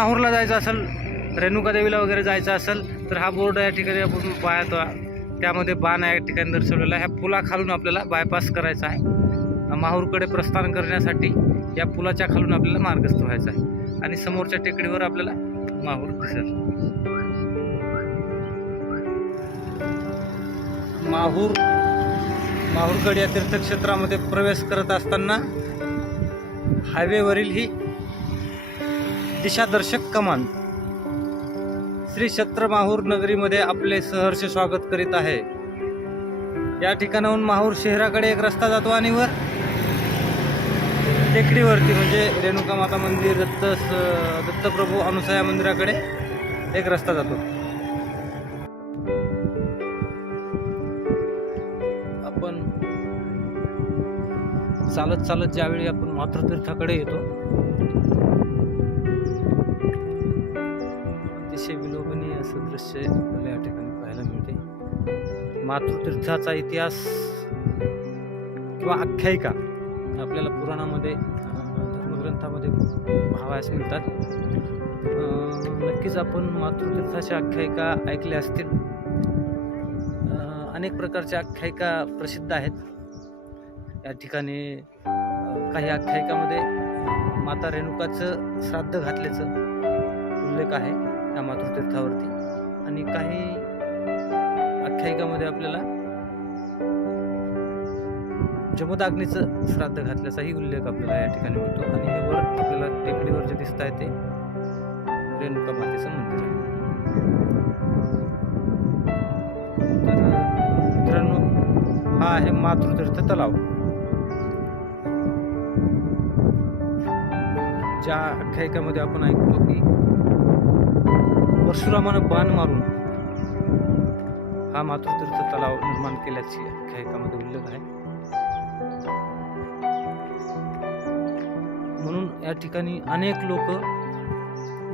माहूरला जायचं असेल, रेणुका देवीला वगैरे जायचं असेल तर हा बोर्ड या ठिकाणी आपण पाहतो, त्यामध्ये बाण या ठिकाणी दर्शवलेला आहे. ह्या पुलाखालून आपल्याला बायपास करायचा आहे. माहूरकडे प्रस्थान करण्यासाठी या पुलाच्या खालून आपल्याला मार्गस्थ व्हायचं आहे आणि समोरच्या टेकडीवर आपल्याला माहूर दिसेल. माहूरगड या तीर्थक्षेत्रामध्ये प्रवेश करत असताना हायवेवरील ही दिशादर्शक कमान श्री क्षेत्र माहूर नगरीमध्ये आपले सहर्ष स्वागत करीत आहे. या ठिकाणाहून माहूर शहराकडे एक रस्ता जातो आणि वर टेकडीवरती म्हणजे रेणुका माता मंदिर, दत्तप्रभू अनुसया मंदिराकडे एक रस्ता जातो. आपण चालत चालत ज्यावेळी आपण मातृतीर्थाकडे येतो, अतिशय विलोभनीय असं दृश्य आपल्याला या ठिकाणी पाहायला मिळते. मातृतीर्थाचा इतिहास किंवा आख्यायिका आपल्याला पुराणामध्ये, धर्मग्रंथामध्ये पाहावयास मिळतात. नक्कीच आपण मातृतीर्थाच्या आख्यायिका ऐकल्या असतील. अनेक प्रकारच्या आख्यायिका प्रसिद्ध आहेत. या ठिकाणी काही आख्यायिकामध्ये माता रेणुकाचं श्राद्ध घातल्याचं उल्लेख आहे या मातृतीर्थावरती, आणि काही आख्यायिकामध्ये आपल्याला जमदाग्नीचं श्राद्ध घातल्याचाही उल्लेख आपल्याला या ठिकाणी मिळतो. आणि हे वर आपल्याला टेकडीवर जे दिसत आहे ते रेणुका मातेचं मंदिर आहे. तर मित्रांनो, हा आहे मातृतीर्थ तलाव. ज्या आख्यायिकामध्ये आपण ऐकतो की परशुरामानं बाण मारून हा मातृतीर्थ तलाव निर्माण केल्याची आख्यायिकामध्ये उल्लेख आहे. म्हणून या ठिकाणी अनेक लोक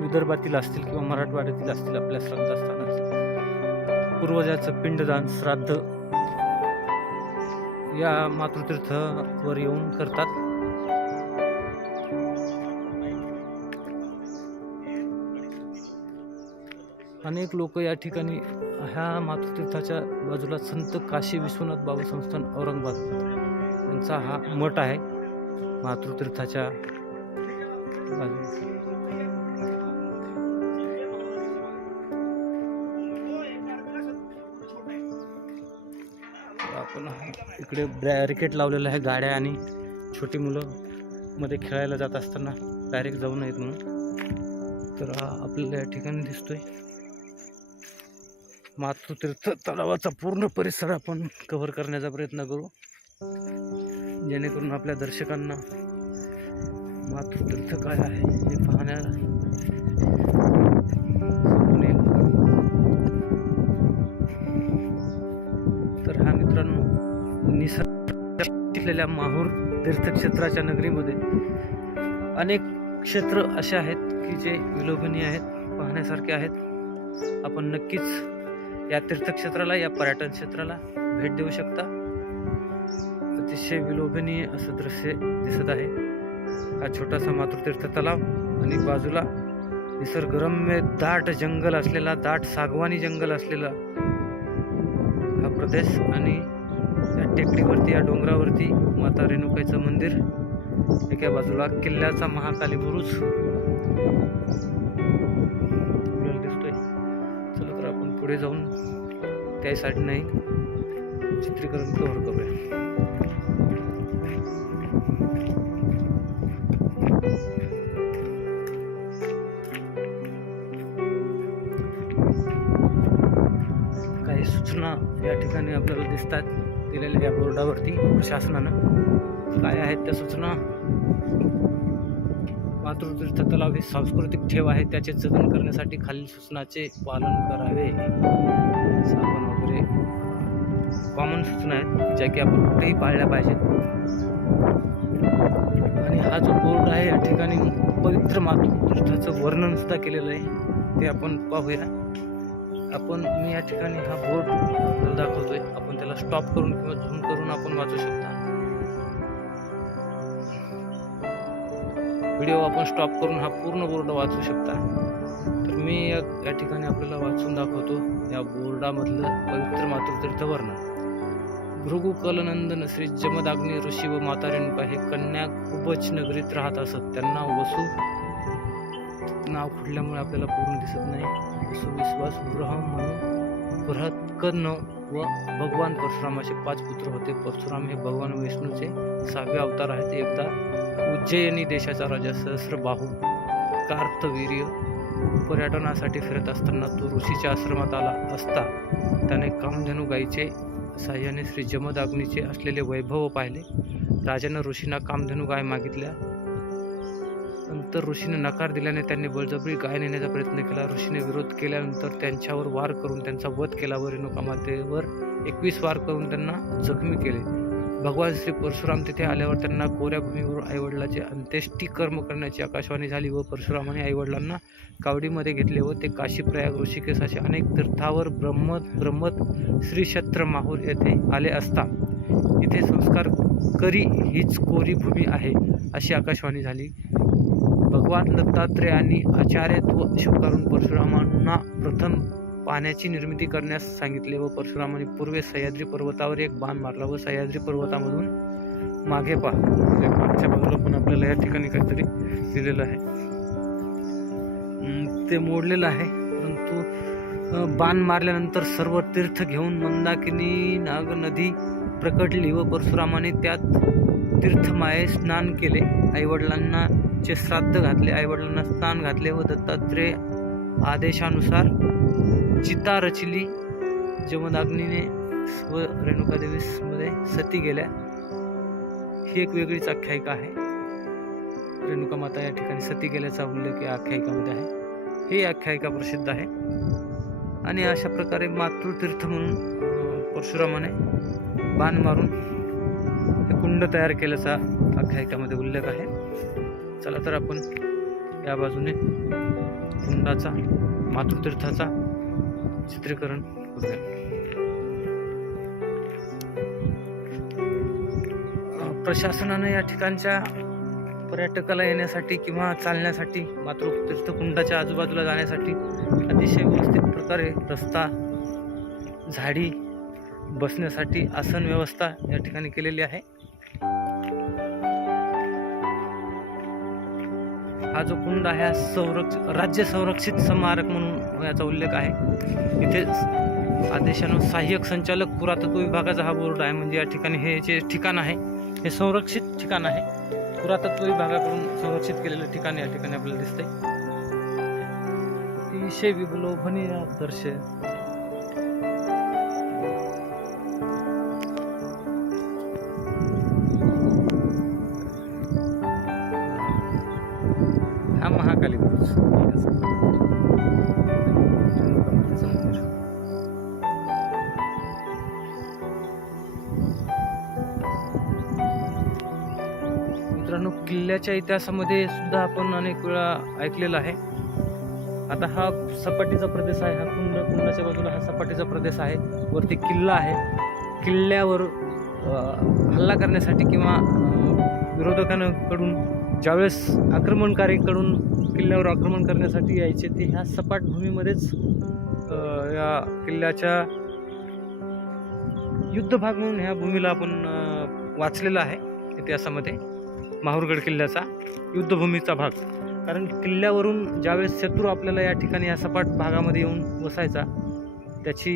विदर्भातील असतील किंवा मराठवाड्यातील असतील, आपल्या श्रद्धास्थानात पूर्वजाचं पिंडदान, श्राद्ध या मातृतीर्थावर येऊन करतात. अनेक लोक या ठिकाणी ह्या मातृतीर्थाच्या बाजूला संत काशी विश्वनाथ बाबा संस्थान औरंगाबाद यांचा हा मठ आहे. मातृतीर्थाच्या बाजूला आपण इकडे बॅरिकेड लावलेलं आहे. गाड्या आणि छोटी मुलं मध्ये खेळायला जात असताना डायरेक्ट जाऊ नयेत म्हणून. तर हा आपल्याला या ठिकाणी दिसतोय. मातृतीर्थ तलावाचा पूर्ण परिसर आपण कव्हर करण्याचा प्रयत्न करू, जेणेकरून आपल्या दर्शकांना मातृतीर्थ काय आहे हे पाहण्याला येईल. तर हा मित्रांनो, निसर्गलेल्या माहूर तीर्थक्षेत्राच्या नगरीमध्ये अनेक क्षेत्र असे आहेत की जे विलोभनीय आहेत, पाहण्यासारखे आहेत. आपण नक्कीच या तीर्थक्षेत्राला, या पर्यटन क्षेत्राला भेट देऊ शकता. अतिशय विलोभनीय असं दृश्य दिसत आहे. हा छोटासा मातृतीर्थ तलाव आणि बाजूला निसर्गरम्य दाट जंगल असलेला, दाट सागवानी जंगल असलेला हा प्रदेश, आणि या टेकडीवरती, या डोंगरावरती माता रेणुकाचं मंदिर, एका बाजूला किल्ल्याचा महाकाली बुरुज दिसतोय. चला तर आपण पुढे जाऊन त्या साईड नाही चित्रीकरण कव्हर करूया. काही सूचना या ठिकाणी आपल्याला दिसतात दिलेल्या या बोर्डावरती प्रशासनानं. काय आहेत त्या सूचना? मातृतीर्थ तलाव हे सांस्कृतिक ठेव आहे, त्याचे जतन करण्यासाठी खालील सूचनाचे पालन करावे. साबण वगैरे कॉमन सूचना आहेत ज्या की आपण कुठेही पाळल्या पाहिजेत. आणि हा जो बोर्ड आहे या ठिकाणी पवित्र मातृतीर्थाचं वर्णन सुद्धा केलेलं आहे, ते आपण पाहूया. मी या ठिकाणी हा बोर्ड दाखवतोय, आपण त्याला स्टॉप करून किंवा झूम करून आपण वाचू शकता. व्हिडिओ आपण स्टॉप करून हा पूर्ण बोर्ड वाचू शकता. तर मी या ठिकाणी आपल्याला वाचून दाखवतो या बोर्डामधलं पवित्र मातृतीर्थ वर्णन. भृगुकलनंदन श्री जमदाग्नी ऋषी व माता रेणुका हे कन्या कुबच नगरीत राहत असत. त्यांना वसु नाव खुडल्यामुळे आपल्याला पूर्ण दिसत नाही. वसु विश्वास ब्रह्म म्हणून बृहत्कर्ण व भगवान परशुराम असे 5 पुत्र होते. परशुराम हे भगवान विष्णूचे 6वे अवतार आहेत. एकदा उज्जयिनी देशाचा राजा सहस्रबाहू कार्तवीर्य पर्यटनासाठी फिरत असताना तो ऋषीच्या आश्रमात आला असता त्याने कामधेनू गायीचे साह्याने श्री जमदाग्नीचे असलेले वैभव पाहिले. राजानं ऋषींना कामधेनू गाय मागितल्या. नंतर ऋषीने नकार दिल्याने त्यांनी बळजबरी गाय नेण्याचा प्रयत्न केला. ऋषीने विरोध केल्यानंतर त्यांच्यावर वार करून त्यांचा वध केला व रेणुका मातेवर 21 वार करून त्यांना जखमी केले. भगवान श्री परशुराम तिथे आल्यावर त्यांना कोऱ्या भूमीवर आईवडिलांचे अंत्येष्टी कर्म करण्याची आकाशवाणी झाली व परशुरामाने आईवडिलांना कावडीमध्ये घेतले व ते काशी, प्रयाग, ऋषिकेश अशा अनेक तीर्थावर ब्रह्मत श्री क्षेत्र माहूर येथे आले असता इथे संस्कार करी हीच कोरी भूमी आहे अशी आकाशवाणी झाली. भगवान दत्तात्रेयांनी आचार्यत्व स्वीकारून परशुरामांना प्रथम पाण्याची निर्मिती करण्यास सांगितले व परशुरामांनी पूर्वे सह्याद्री पर्वतावर एक बाण मारला व सह्याद्री पर्वतामधून मागे म्हणजे मागच्या बाजूला पण आपल्याला या ठिकाणी काहीतरी दिलेलं आहे, ते मोडलेलं आहे. परंतु बाण मारल्यानंतर सर्व तीर्थ घेऊन मंदाकिनी नाग नदी प्रकटली व परशुरामाने त्यात तीर्थमाये स्नान केले. आईवडिलांना चे श्राद्ध घातले, आईवडिलांना स्नान घातले व दत्तात्रेय आदेशानुसार चिता रचली. जमदाग्नीने व रेणुकादेवीमध्ये सती गेल्या. ही एक वेगळीच आख्यायिका आहे. रेणुका माता या ठिकाणी सती गेल्याचा उल्लेख या आख्यायिकामध्ये आहे. ही आख्यायिका प्रसिद्ध आहे. आणि अशा प्रकारे मातृतीर्थ म्हणून परशुरामाने बाण मारून हे कुंड तयार केल्याचा आख्यायिकामध्ये उल्लेख आहे. चला तर आपण या बाजूने कुंडाचा, मातृतीर्थाचा चित्रीकरण करूया. प्रशासनाने या ठिकाणच्या पर्यटकाला येण्यासाठी किंवा चालण्यासाठी, मातृतीर्थ कुंडाच्या आजूबाजूला जाण्यासाठी अतिशय व्यवस्थित प्रकारे रस्ता, झाडी, बसण्यासाठी आसन व्यवस्था या ठिकाणी केलेली आहे. हा जो कुंड आहे राज्य संरक्षित स्मारक म्हणून याचा उल्लेख आहे. इथे आदेशानं सहाय्यक संचालक पुरातत्व विभागाचा हा बोर्ड आहे. म्हणजे या ठिकाणी हे जे ठिकाण आहे हे संरक्षित ठिकाण आहे. पुरातत्व विभागाकडून संरक्षित केलेलं ठिकाण या ठिकाणी आपल्याला दिसतंय. अतिशय विलोभनीय दृश्य. हा महाकाली बुरुज. मित्रांनो, किल्ल्याच्या इतिहासामध्ये सुद्धा आपण अनेक वेळा ऐकलेलं आहे. आता हा सपाटीचा प्रदेश आहे. हा कुंडाच्या बाजूला हा सपाटीचा प्रदेश आहे. वरती किल्ला आहे. किल्ल्यावर हल्ला करण्यासाठी किंवा विरोधकांकडून ज्यावेळेस आक्रमणकारीकडून किल्ल्यावर आक्रमण करण्यासाठी यायचे ते ह्या सपाट भूमीमध्येच या किल्ल्याच्या युद्धभाग म्हणून ह्या भूमीला आपण वाचलेला आहे इतिहासामध्ये. माहूरगड किल्ल्याचा युद्धभूमीचा भाग. कारण किल्ल्यावरून ज्यावेळेस शत्रू आपल्याला या ठिकाणी या सपाट भागामध्ये येऊन बसायचा, त्याची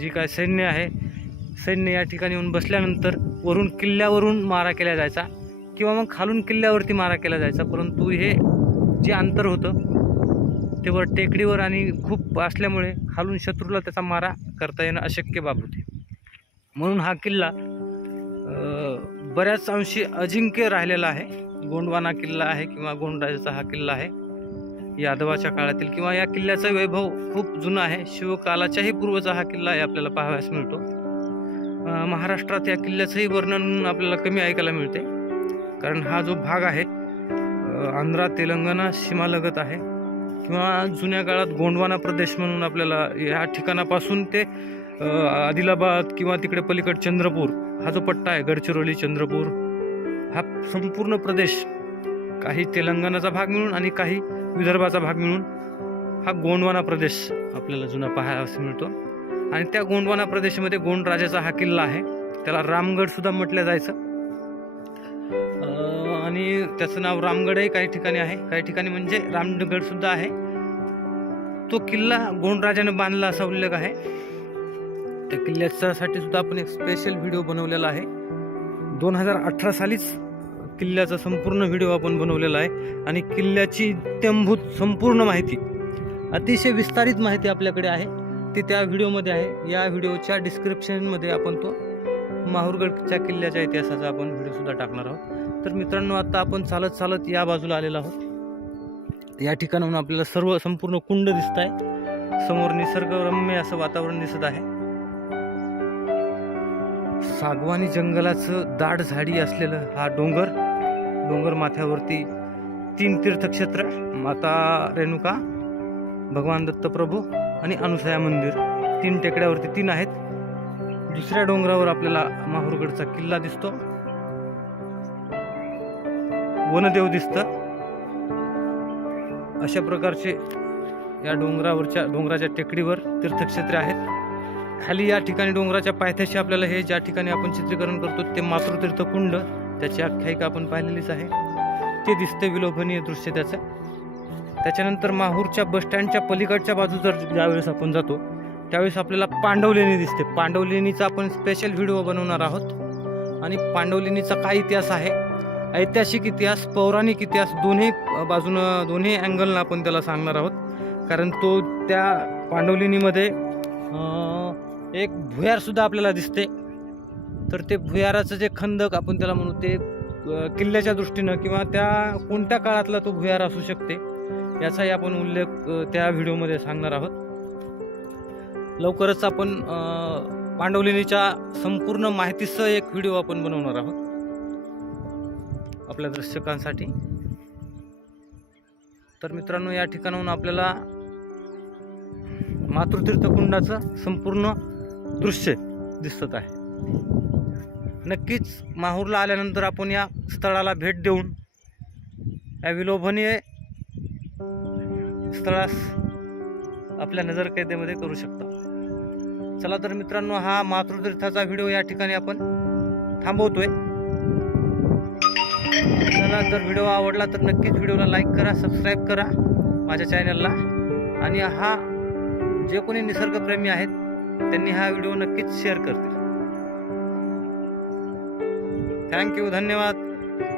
जी काय सैन्य आहे, सैन्य या ठिकाणी येऊन बसल्यानंतर वरून किल्ल्यावरून मारा केला जायचा किंवा मग खालून किल्ल्यावरती मारा केला जायचा. परंतु हे जे अंतर होतं ते वर टेकडीवर आणि खूप असल्यामुळे खालून शत्रूला त्याचा मारा करता येणं अशक्य बाब होती. म्हणून हा किल्ला बऱ्याच अंशी अजिंक्य राहिलेला आहे. गोंडवाना किल्ला आहे किंवा गोंडराजाचा हा किल्ला आहे यादवाच्या काळातील, किंवा या किल्ल्याचा वैभव खूप जुना आहे. शिवकालाच्याही पूर्वचा हा किल्ला आहे आपल्याला पाहावयास मिळतो. महाराष्ट्रात या किल्ल्याचंही वर्णन आपल्याला कमी ऐकायला मिळते. कारण हा जो भाग आहे आंध्रा तेलंगणा सीमालगत आहे, किंवा जुन्या काळात गोंडवाना प्रदेश म्हणून आपल्याला या ठिकाणापासून ते आदिलाबाद किंवा तिकडे पलीकड चंद्रपूर हा जो पट्टा आहे, गडचिरोली, चंद्रपूर, हा संपूर्ण प्रदेश काही तेलंगणाचा भाग मिळून आणि काही विदर्भाचा भाग मिळून हा गोंडवाना प्रदेश आपल्याला जुना पाहायला मिळतो. आणि त्या गोंडवाना प्रदेशामध्ये गोंड राजाचा हा किल्ला आहे. त्याला रामगड सुद्धा म्हटलं जायचं. आणि त्याचं नाव रामगडही काही ठिकाणी आहे, काही ठिकाणी म्हणजे रामगड सुद्धा आहे. तो किल्ला गोंड राजाने बांधला असा उल्लेख आहे. त्या किल्ल्यासाठी सुद्धा आपण एक स्पेशल व्हिडिओ बनवलेला आहे. 2018 सालीच किल्ल्याचा संपूर्ण व्हिडिओ आपण बनवलेला आहे. आणि किल्ल्याची इत्थंभूत संपूर्ण माहिती, अतिशय विस्तारित माहिती आपल्याकडे आहे, ती त्या व्हिडिओमध्ये आहे. या व्हिडिओच्या डिस्क्रिप्शनमध्ये आपण तो माहूरगडच्या किल्ल्याच्या इतिहासाचा आपण व्हिडिओ सुद्धा टाकणार आहोत. तर मित्रांनो, आता आपण चालत चालत या बाजूला आलेलो आहोत. या ठिकाणाहून आपल्याला संपूर्ण कुंड दिसत आहे. समोर निसर्गरम्य असं वातावरण दिसत आहे. सागवानी जंगलाचं दाट झाडी असलेलं हा डोंगर माथ्यावरती 3 तीर्थक्षेत्र, माता रेणुका, भगवान दत्तप्रभू आणि अनुसया मंदिर, 3 टेकड्यावरती 3 आहेत. दुसऱ्या डोंगरावर आपल्याला माहूरगडचा किल्ला दिसतो, वनदेव दिसतं. अशा प्रकारचे या डोंगराच्या टेकडीवर तीर्थक्षेत्रे आहेत. खाली या ठिकाणी डोंगराच्या पायथ्याशी आपल्याला हे ज्या ठिकाणी आपण चित्रीकरण करतो ते मातृतीर्थ कुंड, त्याची आख्यायिका आपण पाहिलेलीच आहे. ते दिसते विलोभनीय दृश्य त्याचं. त्याच्यानंतर माहूरच्या बसस्टँडच्या पलीकडच्या बाजू ज्यावेळेस आपण जातो त्यावेळेस आपल्याला पांडवलेणी दिसते. पांडवलेणीचा आपण स्पेशल व्हिडिओ बनवणार आहोत. आणि पांडवलेणीचा काय इतिहास आहे, ऐतिहासिक इतिहास, पौराणिक इतिहास, दोन्ही बाजूनं, दोन्ही अँगलनं आपण त्याला सांगणार आहोत. कारण तो त्या पांडवलेणीमध्ये एक भुयार सुद्धा आपल्याला दिसते. तर ते भुयाराचं जे खंदक आपण त्याला म्हणू, ते किल्ल्याच्या दृष्टीनं किंवा त्या कोणत्या काळातला तो भुयार असू शकते याचाही आपण उल्लेख त्या व्हिडिओमध्ये सांगणार आहोत. लवकरच आपण पांडवलेणीच्या संपूर्ण माहितीसह एक व्हिडिओ आपण बनवणार आहोत आपल्या दर्शकांसाठी. तर मित्रांनो, या ठिकाणाहून आपल्याला मातृतीर्थ कुंडाचं संपूर्ण दृश्य दिसत आहे. नक्कीच माहूरला आल्यानंतर आपण या स्थळाला भेट देऊन या विलोभनीय स्थळास आपल्या नजरकैदेमध्ये करू शकता. चला तर मित्रांनो, हा मातृतीर्थाचा व्हिडिओ या ठिकाणी आपण थांबवतोय. आपल्याला जर व्हिडिओ आवडला तर नक्कीच व्हिडिओला लाईक करा, सबस्क्राईब करा माझ्या चॅनलला. आणि हा जे कोणी निसर्गप्रेमी आहेत त्यांनी हा व्हिडिओ नक्कीच शेअर करतील. थँक्यू, धन्यवाद.